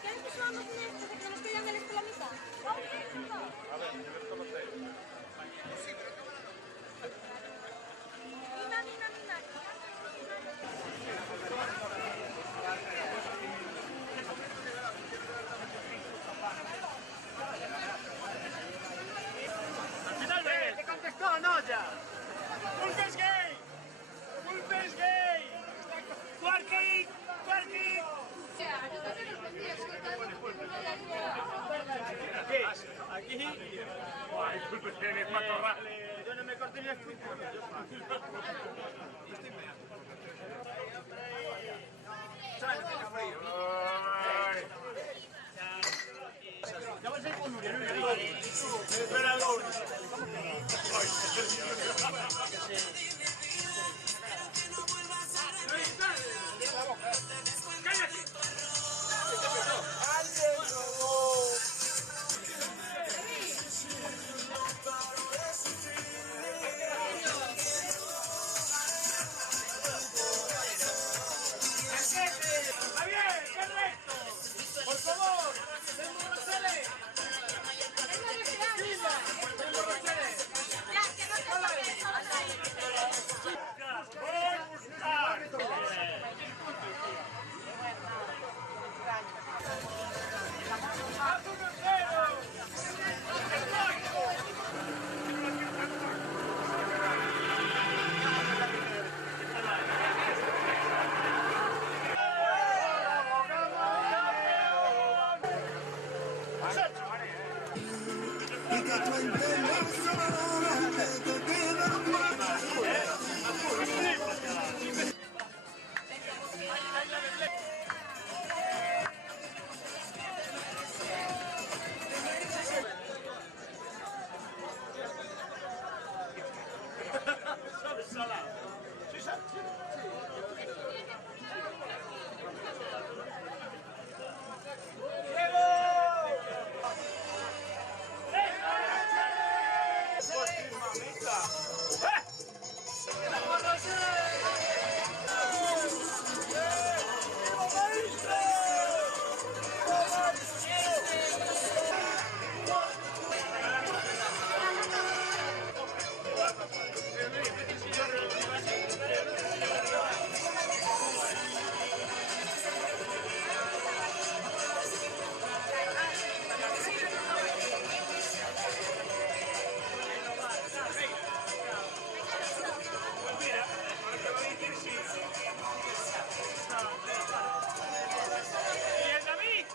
¿quieres que subamos en este? Que nos pillan el este la mitad. Vamos a ir, no. A ver, yo esto lo sé. Mina. Al final ves. ¡Te contestó, no ya! ¡Pulpes gay! ¡Pulpes gay! ¡Twerking! ¡Twerking! Aquí. Ay, pulpes gay, me patorra. Yo no me corté ni el fútbol. Ya vas a ir con Nuria, ¿no? Espera, ¡Javier, qué recto! ¡Por favor! ¡Emborrachale! ¡Emborrachale! Ya, que no te toques, solo ahí. ¡Por buscar! ¡Haz uno cero! ¡Y el David!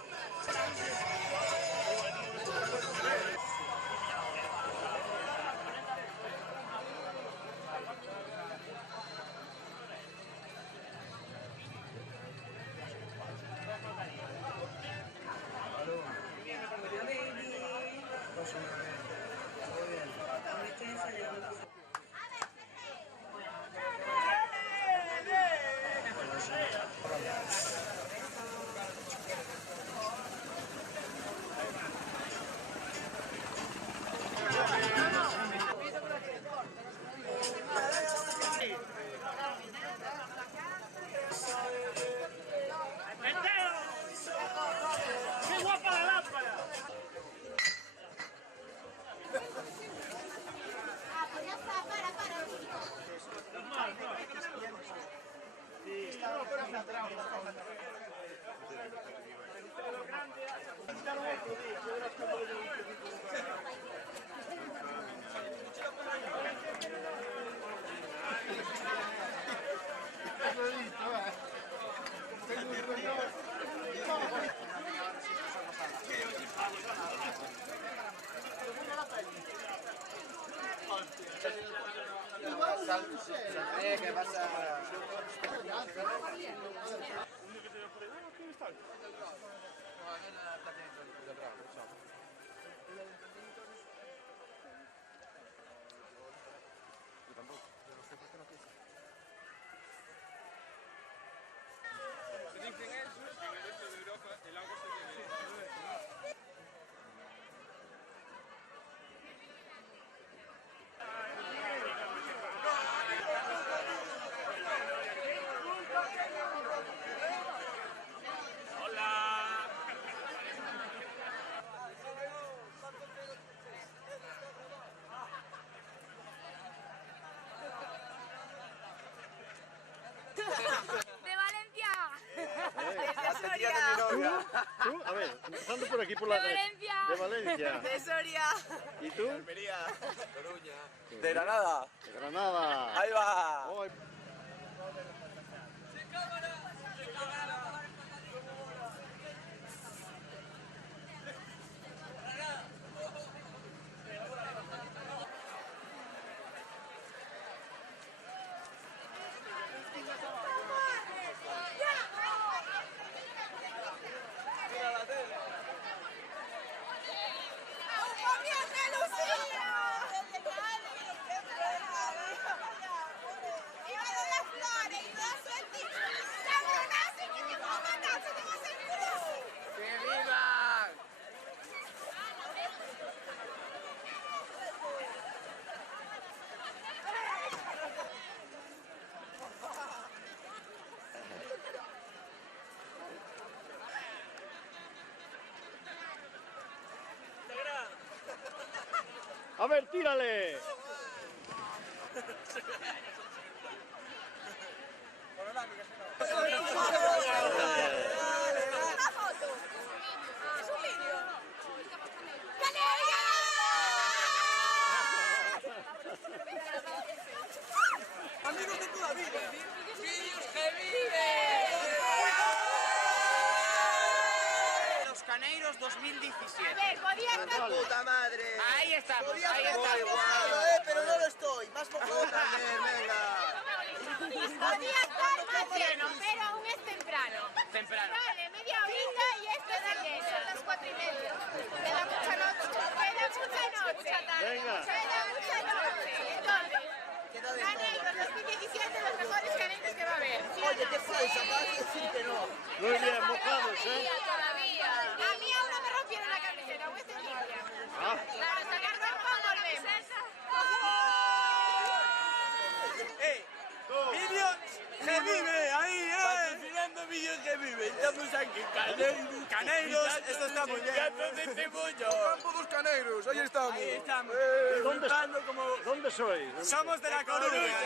¡Entero! ¡Qué guapa la lámpara! Ah, pues ya está, para. ¿Qué pasa? Dicen eso, en el resto de Europa el agua se tiene. ¡Hola! eres? Empezando por aquí, por la derecha. Valencia. De Valencia. De Soria. ¿Y tú? Almería. Coruña. De Granada. De Granada. Ahí va. Ay. ¡Que vivan! A ver, tírale. Una foto. Es un vídeo. Amigos de toda vida. ¡Vídeos que viven! Los Caneiros 2017. A ver, podía estar... ¡Puta madre! Ahí estamos, ahí estamos. Pero no lo estoy. Más poco también, venga. Podía estar más lleno, pero aún es temprano. Temprano. Dale, media horita y esto se llena. Son las 4:30. Queda mucha noche. Queda mucha noche. Venga. Queda mucha noche. Entonces, Caneiros 2017, los mejores caneiros que va a haber. ¿Sí o Oye, no? qué falsa, vas a decir que no. Muy bien, mojados, ¿eh? Todavía. A mí aún no me rompieron la camiseta, voy a ser limpia. Ah, Claro, hasta que no volvemos. ¡Vídeos que vive! ¡Ahí, patrocinando Vídeos que vive! Estamos aquí, Caneiros, esto está muy bien. Campo dos Caneiros, ahí estamos. Ahí estamos. Disfrutando como... ¿dónde sois? Somos de La Coruña.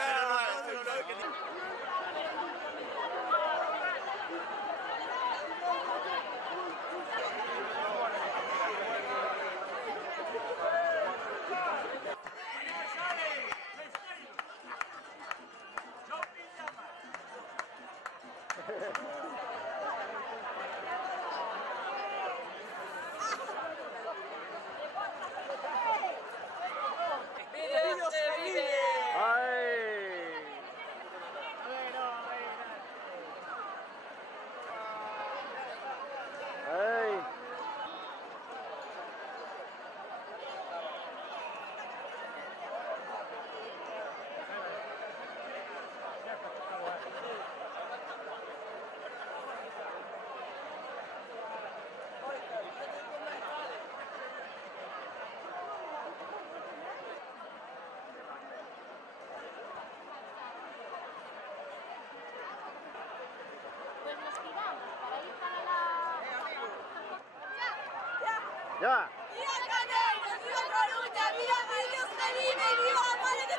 ¡Ay! ¡Ay! Pues nos tiramos para ir para la... ¡Ya! ¡Viva Caneiros! ¡Viva Coruña! ¡Viva Vídeos que vive! ¡Viva Madre de